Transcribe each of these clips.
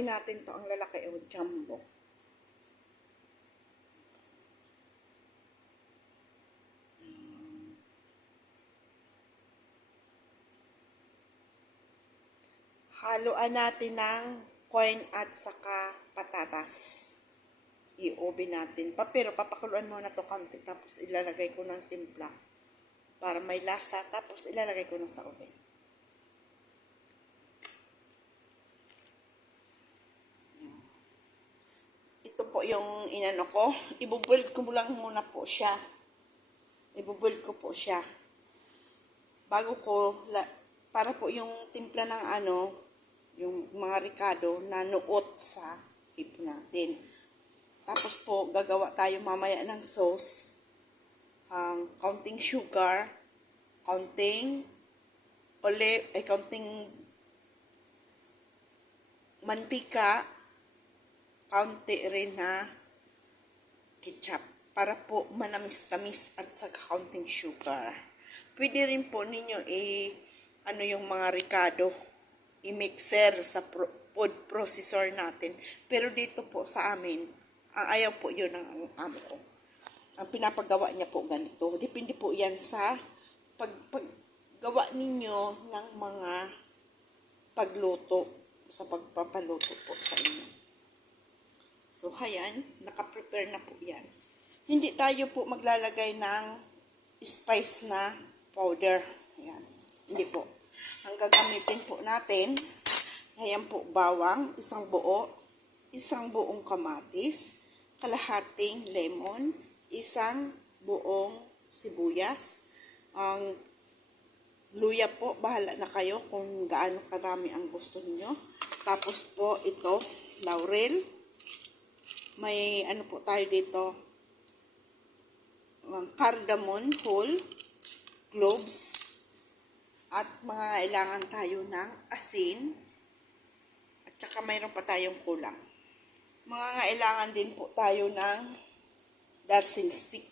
haluin natin to ang lalaki o jumbo. Haluan natin ng corn at saka patatas. I-oven natin. Pero papakuluan muna to konti. Tapos ilalagay ko ng timpla. Para may lasa. Tapos ilalagay ko na sa oven. Ito po yung inano ko. Ibubuild ko lang muna po siya. Ibubuild ko po siya. Bago ko, para po yung timpla ng yung mga ricado na nuot sa hip natin. Tapos po, gagawa tayo mamaya ng sauce. Counting sugar, counting counting mantika, kaunti rin na ketchup. Para po manamis-tamis at saka counting sugar. Pwede rin po ninyo yung mga ricado, i-mixer sa food processor natin. Pero dito po sa amin, ang ayaw po yun ng amo ko. Ang pinapagawa niya po ganito. Depende po yan sa paggawa ninyo ng mga pagluto, sa pagpapaluto po sa inyo. So, ayan, nakaprepare na po yan. Hindi tayo po maglalagay ng spice na powder. Ayan, hindi po. Ang gagamitin po natin, ayan po, bawang, isang buong kamatis, kalahating lemon, isang buong sibuyas, ang luya po, bahala na kayo kung gaano karami ang gusto niyo. Tapos po ito, laurel. May po tayo dito, cardamom whole, cloves, at mga kailangan tayo ng asin, at saka mayroon pa tayong kulang. Mga kailangan din po tayo ng darsin stick.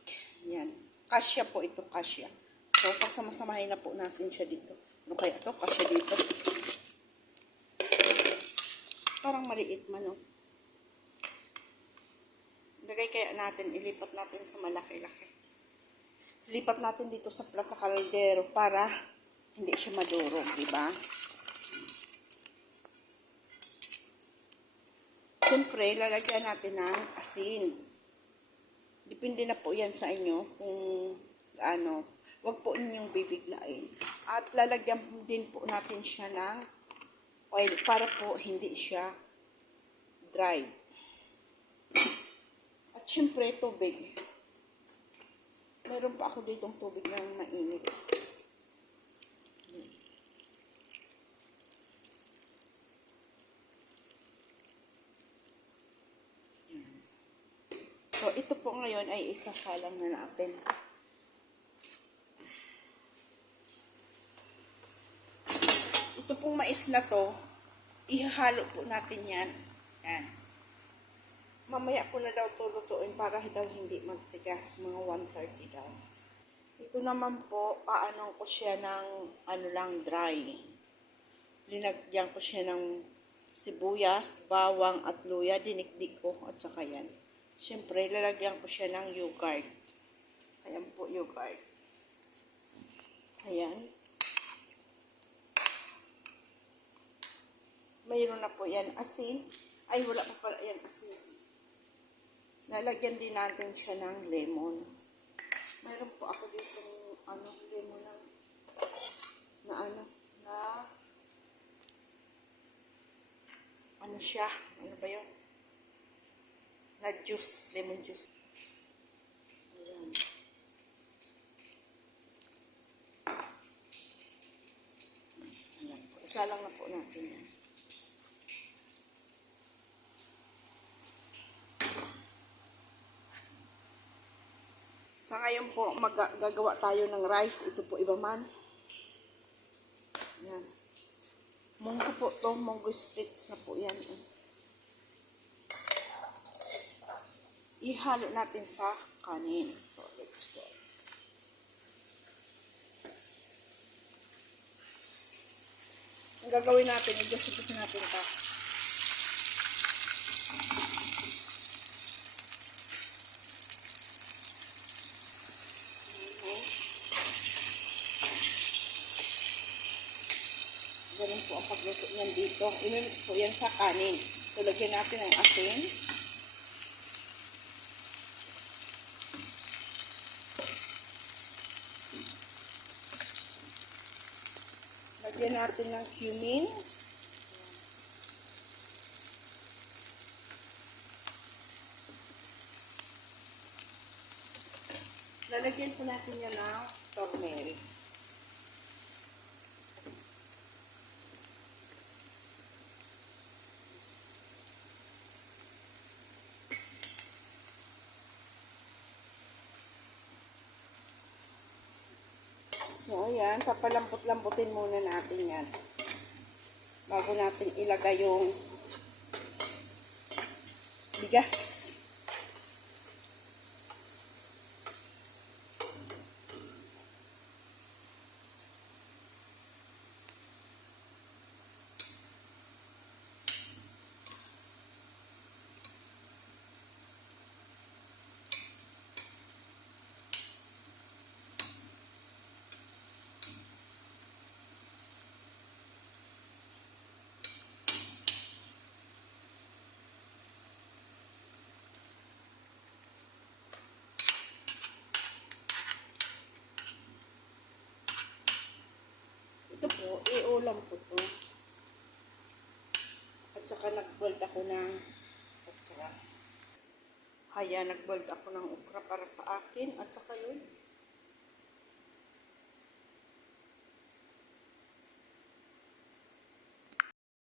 Yan. Kasya po ito, kasya. So, pagsama-samahin na po natin siya dito. Ano kaya ito? Kasya dito. Parang maliit man, no? Lagay kaya natin, ilipat natin sa malaki-laki. Lipat natin dito sa plat na kaldero para hindi siya madurog, di ba? Siyempre, lalagyan natin ng asin. Depende na po yan sa inyo kung wag po ninyong bibiglain. At lalagyan din po natin siya ng oil para po hindi siya dry. At siyempre, tubig. Meron pa ako ditong tubig na mainit. So, ito po ngayon ay isasalang na natin. Ito pong mais na to, ihahalo po natin yan. Yan. Mamaya ko na daw tulutuin para daw hindi magtigas, mga 1:30 daw. Ito naman po, paano ko siya ng dry. Linagyan ko siya ng sibuyas, bawang at luya, dinikdik ko at saka yan. Siyempre, lalagyan ko siya ng yogurt. Ayan po, yogurt. Ayan. Mayroon na po yan asin. Ay, wala pa pala yan asin. Lalagyan din natin siya ng lemon. Mayroon po ako dito lemon siya. Ano ba yun? Na juice, lemon juice. Ayan. Ayan po. Isa lang na po natin yan. Sa ngayon po, gagawa tayo ng rice. Ito po iba man. Yan. Munggo po to. Munggo splits na po yan. Ihalo natin sa kanin. So, let's go. Ang gagawin natin, i-gasipis natin ito. po ang pagluto niyan dito. Imimix po yan sa kanin. So, lagyan natin ng asin. Lagyan natin ng cumin. Lalagyan po natin yan ng turmeric. So, ayan, papalambot-lambutin muna natin yan. Bago natin ilagay yung bigas. Ito po, iulam ko to. At saka nag-boiled ako ng okra. Ayan, nag-boiled ako ng okra para sa akin. At saka yun,